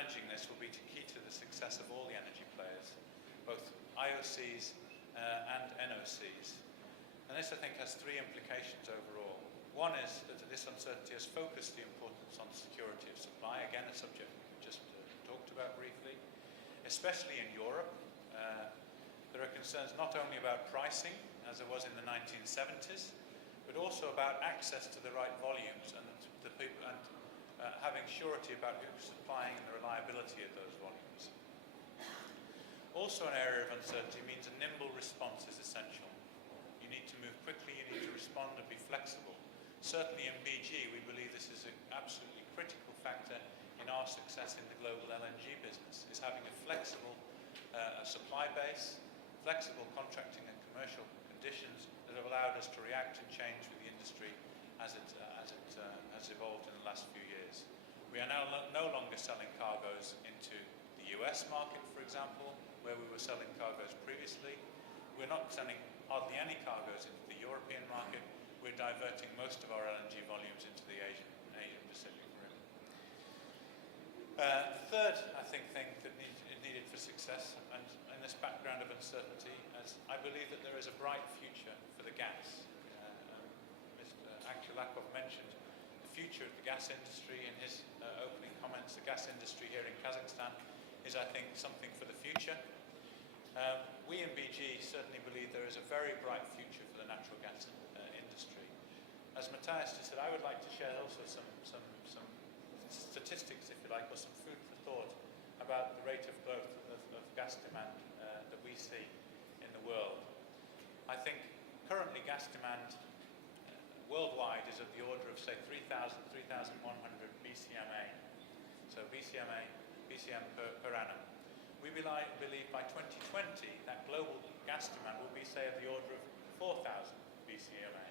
managing this will be key to the success of all the energy players, both IOCs and NOCs. And this, I think, has three implications overall. One is that this uncertainty has focused the importance on security of supply, again a subject we just talked about briefly, especially in Europe. There are concerns not only about pricing, as there was in the 1970s, but also about access to the right volumes and the people, and having surety about who's supplying and the reliability of those volumes. Also, an area of uncertainty means a nimble response is essential. You need to move quickly, you need to respond and be flexible. Certainly in BG, we believe this is an absolutely critical factor in our success in the global LNG business, is having a flexible supply base, flexible contracting and commercial conditions that have allowed us to react and change with the industry as it has evolved in the last few years. We are now no longer selling cargoes into the US market, for example, where we were selling cargoes previously. We're not sending hardly any cargoes into the European market. We're diverting most of our LNG volumes into the Asian Pacific Rim. The third, I think, thing that is needed for success, and in this background of uncertainty, as I believe that there is a bright future for the gas. Mr. Akhilakov mentioned the future of the gas industry in his opening comments. The gas industry here in Kazakhstan is, I think, something for the future. We in BG certainly believe there is a very bright future for the natural gas industry. As Matthias just said, I would like to share also some statistics, if you like, or some food for thought about the rate of growth of gas demand that we see in the world. I think currently gas demand worldwide is of the order of, say, 3,100 BCMA. So BCM per annum. We believe by 2020 that global gas demand will be, say, of the order of 4,000 BCMA.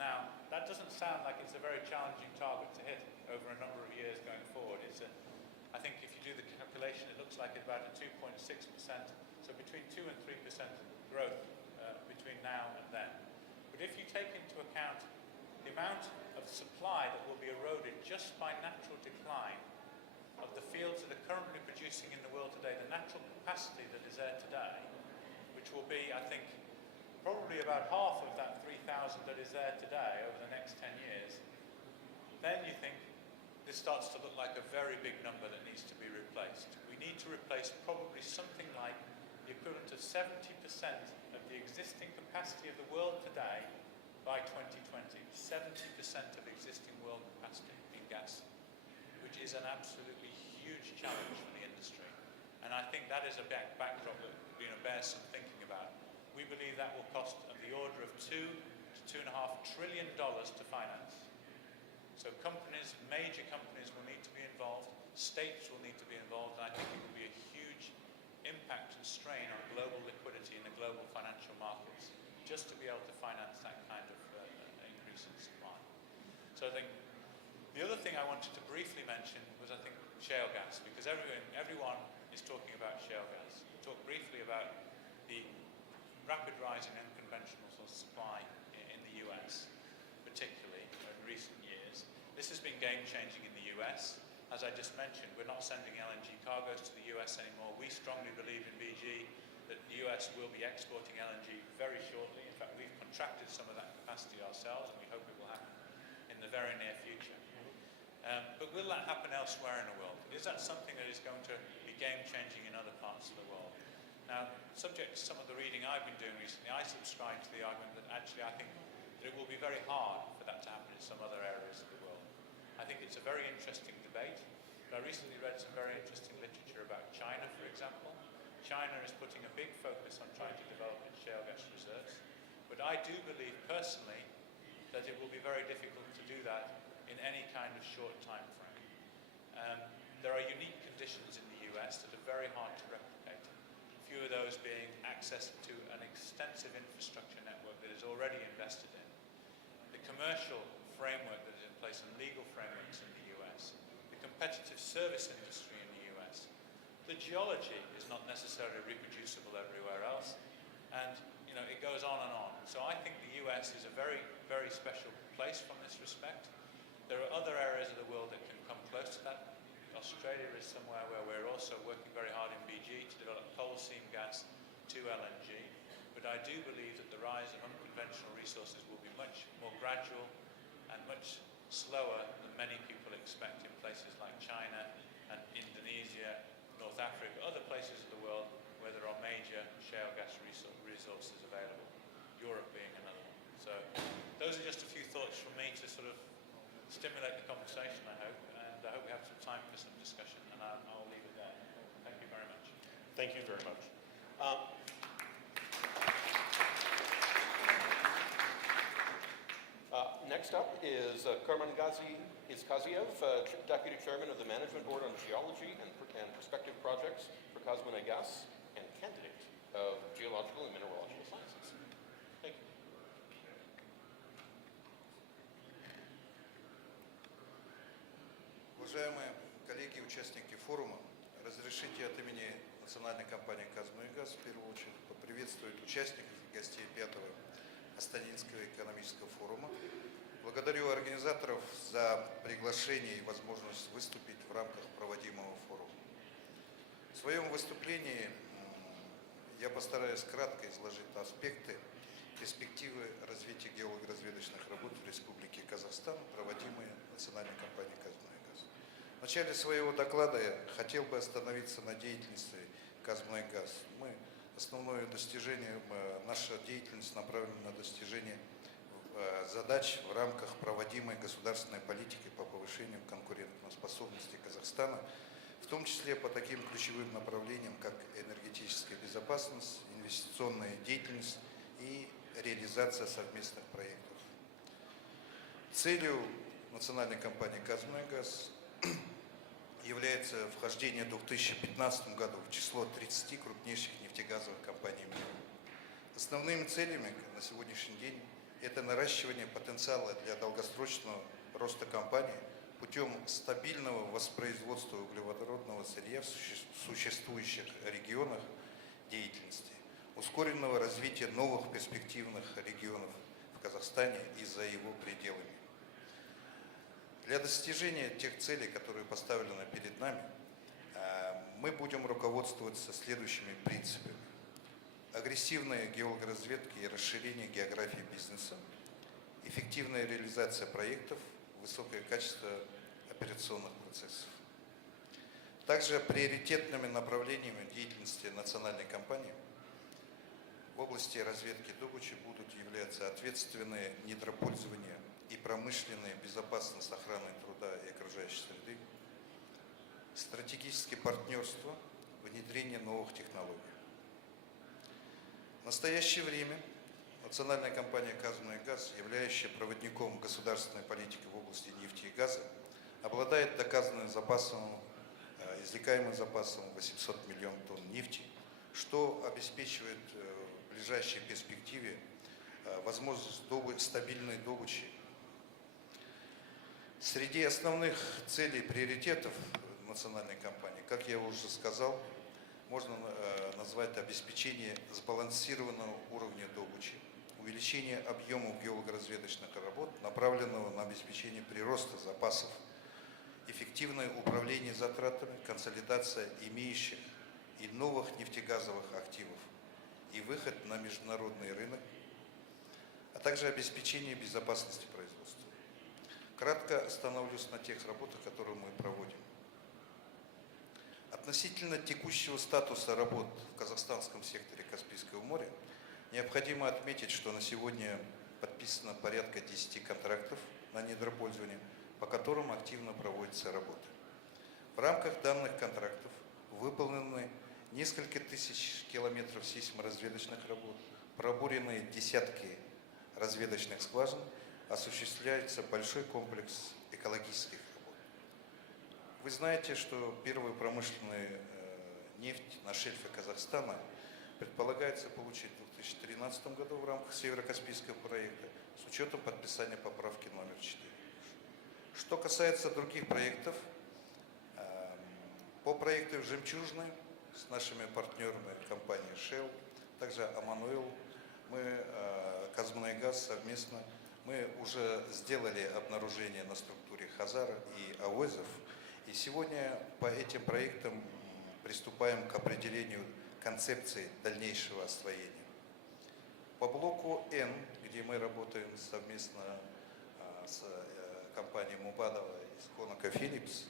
Now, that doesn't sound like it's a very challenging target to hit over a number of years going forward. I think if you do the calculation, it looks like it's about a 2.6%, so between 2 and 3% growth between now and then. But if you take into account the amount of supply that will be eroded just by natural decline of the fields that are currently producing in the world today, the natural capacity that is there today, which will be, I think, probably about half of that 3,000 that is there today over the next 10 years, then you think this starts to look like a very big number that needs to be replaced. We need to replace probably something like the equivalent of 70% of the existing capacity of the world today by 2020. 70% of existing world capacity in gas, which is an absolutely huge challenge for the industry. And I think that is a backdrop that bears some thinking about. We believe that will cost of the order of $2 to $2.5 trillion to finance. So companies, major companies will need to be involved, states will need to be involved, and I think it will be a huge impact and strain on global liquidity in the global financial markets just to be able to finance that kind of increase in supply. So I think the other thing I wanted to briefly mention was, I think, shale gas, because everyone is talking about shale gas. We talked briefly about the rapid rise in unconventional supply in the US, particularly in recent years. This has been game-changing in the US. As I just mentioned, we're not sending LNG cargoes to the US anymore. We strongly believe in BG that the US will be exporting LNG very shortly. In fact, we've contracted some of that capacity ourselves, and we hope it will happen in the very near future. But will that happen elsewhere in the world? Is that something that is going to be game-changing in other parts of the world? Now, subject to some of the reading I've been doing recently, I subscribe to the argument that actually I think that it will be very hard for that to happen in some other areas of the world. I think it's a very interesting debate. But I recently read some very interesting literature about China, for example. China is putting a big focus on trying to develop its shale gas reserves. But I do believe personally that it will be very difficult to do that in any kind of short time frame. There are unique conditions in the US that are very hard to replicate. A few of those being access to an extensive infrastructure network that is already invested in, the commercial framework that is in place and legal frameworks in the US, the competitive service industry in the US. The geology is not necessarily reproducible everywhere else, and it goes on and on. So I think the US is a very, very special place from this respect. There are other areas of the world that can come close to that, Australia is somewhere where we're also working very hard in BG to develop coal seam gas to LNG. But I do believe that the rise of unconventional resources will be much more gradual and much slower than many people expect in places like China and Indonesia, North Africa, other places of the world where there are major shale gas resources available, Europe being another one. So those are just a few thoughts from me to sort of stimulate the conversation, I hope, and I hope we have some time for some discussion, and I'll leave it there. Thank you very much. Thank you very much. Next up is Karmanghazi Iskaziev, Deputy Chairman of the Management Board on Geology and Prospective Projects for Kazmunagas and candidate of Geological and Mineralogical Sciences. Thank you. Уважаемые коллеги, участники форума, разрешите от имени национальной компании «Казмунайгаз» в первую очередь поприветствовать участников и гостей 5-го Астанинского экономического форума. Благодарю организаторов за приглашение и возможность выступить в рамках проводимого форума. В своем выступлении я постараюсь кратко изложить аспекты перспективы развития геолого-разведочных работ в Республике Казахстан, проводимые национальной компанией «Казмунайгаз». В начале своего доклада я хотел бы остановиться на деятельности «Казмунайгаз». Основное достижение, наша деятельность направлена на достижение задач в рамках проводимой государственной политики по повышению конкурентоспособности Казахстана, в том числе по таким ключевым направлениям, как энергетическая безопасность, инвестиционная деятельность и реализация совместных проектов. Целью национальной компании «Казмунайгаз» является вхождение в 2015 году в число 30 крупнейших нефтегазовых компаний мира. Основными целями на сегодняшний день это наращивание потенциала для долгосрочного роста компании путем стабильного воспроизводства углеводородного сырья в существующих регионах деятельности, ускоренного развития новых перспективных регионов в Казахстане и за его пределами. Для достижения тех целей, которые поставлены перед нами, мы будем руководствоваться следующими принципами. Агрессивная геологоразведка и расширение географии бизнеса, эффективная реализация проектов, высокое качество операционных процессов. Также приоритетными направлениями деятельности национальной компании в области разведки и добычи будут являться ответственное недропользование и промышленная безопасность охраны труда и окружающей среды, стратегическое партнерство, внедрение новых технологий. В настоящее время национальная компания «Казмунайгаз», являющая проводником государственной политики в области нефти и газа, обладает доказанным запасом, извлекаемым запасом 800 миллионов тонн нефти, что обеспечивает в ближайшей перспективе возможность стабильной добычи. Среди основных целей и приоритетов национальной компании, как я уже сказал, можно назвать обеспечение сбалансированного уровня добычи, увеличение объемов геологоразведочных работ, направленного на обеспечение прироста запасов, эффективное управление затратами, консолидация имеющих и новых нефтегазовых активов и выход на международный рынок, а также обеспечение безопасности производства. Кратко остановлюсь на тех работах, которые мы проводим. Относительно текущего статуса работ в казахстанском секторе Каспийского моря, необходимо отметить, что на сегодня подписано порядка 10 контрактов на недропользование, по которым активно проводятся работы. В рамках данных контрактов выполнены несколько тысяч километров сейсморазведочных работ, пробурены десятки разведочных скважин, осуществляется большой комплекс экологических работ. Вы знаете, что первую промышленную нефть на шельфе Казахстана предполагается получить в 2013 году в рамках Северо-Каспийского проекта с учетом подписания поправки номер 4. Что касается других проектов, по проекту «Жемчужный» с нашими партнерами компанией Shell, также Амануэл, мы, Казмунайгаз совместно, мы уже сделали обнаружение на структуре Хазара и Ауэзов, И сегодня по этим проектам приступаем к определению концепции дальнейшего освоения. По блоку N, где мы работаем совместно с компанией Мубадова из ConocoPhillips,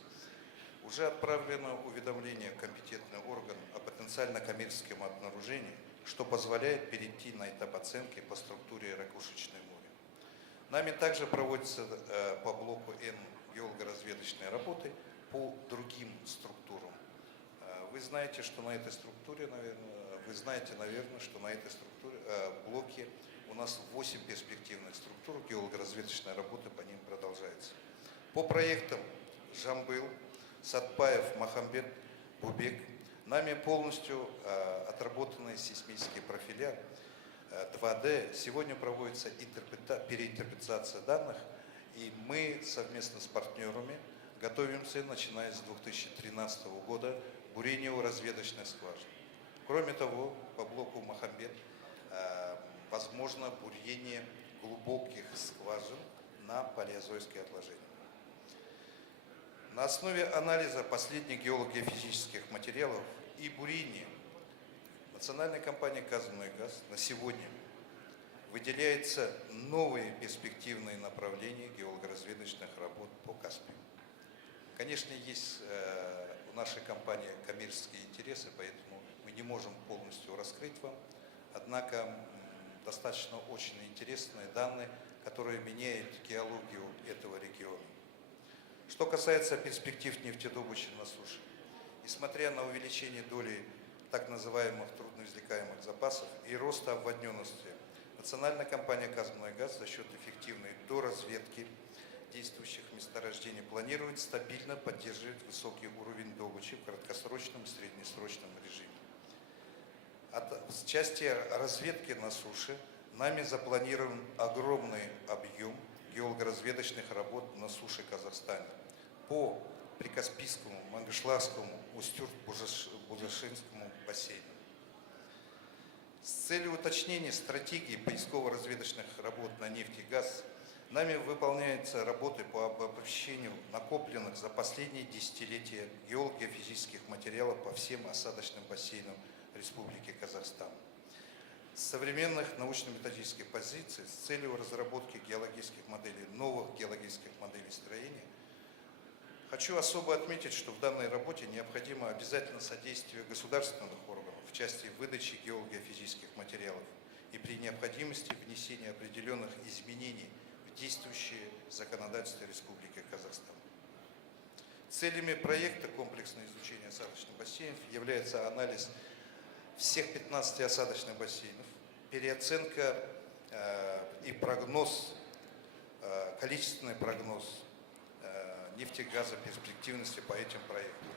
уже отправлено уведомление в компетентный орган о потенциально-коммерческом обнаружении, что позволяет перейти на этап оценки по структуре ракушечной мури. Нами также проводятся по блоку N геолого-разведочные работы по другим структурам. Вы знаете, что на этой структуре, наверное, что на этой структуре, блоке у нас 8 перспективных структур, геолого-разведочная работа по ним продолжается. По проектам Жамбыл, Сатпаев, Махамбет, Бубек нами полностью отработанные сейсмические профиля 2D. Сегодня проводится переинтерпретация данных, и мы совместно с партнерами готовимся, начиная с 2013 года, к бурению разведочной скважины. Кроме того, по блоку Махамбет возможно бурение глубоких скважин на палеозойские отложения. На основе анализа последних геолого-геофизических материалов и бурения национальная компания «Казмунайгаз» на сегодня выделяется новые перспективные направления геолого-разведочных работ по Каспию. Конечно, есть у нашей компании коммерческие интересы, поэтому мы не можем полностью раскрыть вам, однако достаточно очень интересные данные, которые меняют геологию этого региона. Что касается перспектив нефтедобычи на суше, несмотря на увеличение доли так называемых трудноизвлекаемых запасов и роста обводненности, национальная компания «Казмунайгаз» за счет эффективной доразведки действующих месторождений планирует стабильно поддерживать высокий уровень добычи в краткосрочном и среднесрочном режиме. В части разведки на суше нами запланирован огромный объем геолого-разведочных работ на суше Казахстана по Прикаспийскому, Мангышлакскому, Устюрт-Бужашинскому бассейну. С целью уточнения стратегии поисково-разведочных работ на нефть и газ нами выполняются работы по обобщению накопленных за последние десятилетия геолого-физических материалов по всем осадочным бассейнам Республики Казахстан. С современных научно-методических позиций с целью разработки геологических моделей, новых геологических моделей строения, хочу особо отметить, что в данной работе необходимо обязательно содействие государственных органов в части выдачи геологофизических материалов и при необходимости внесения определенных изменений в действующее законодательство Республики Казахстан. Целями проекта комплексное изучение осадочных бассейнов является анализ всех 15 осадочных бассейнов, переоценка и прогноз, количественный прогноз нефтегазоперспективности по этим проектам.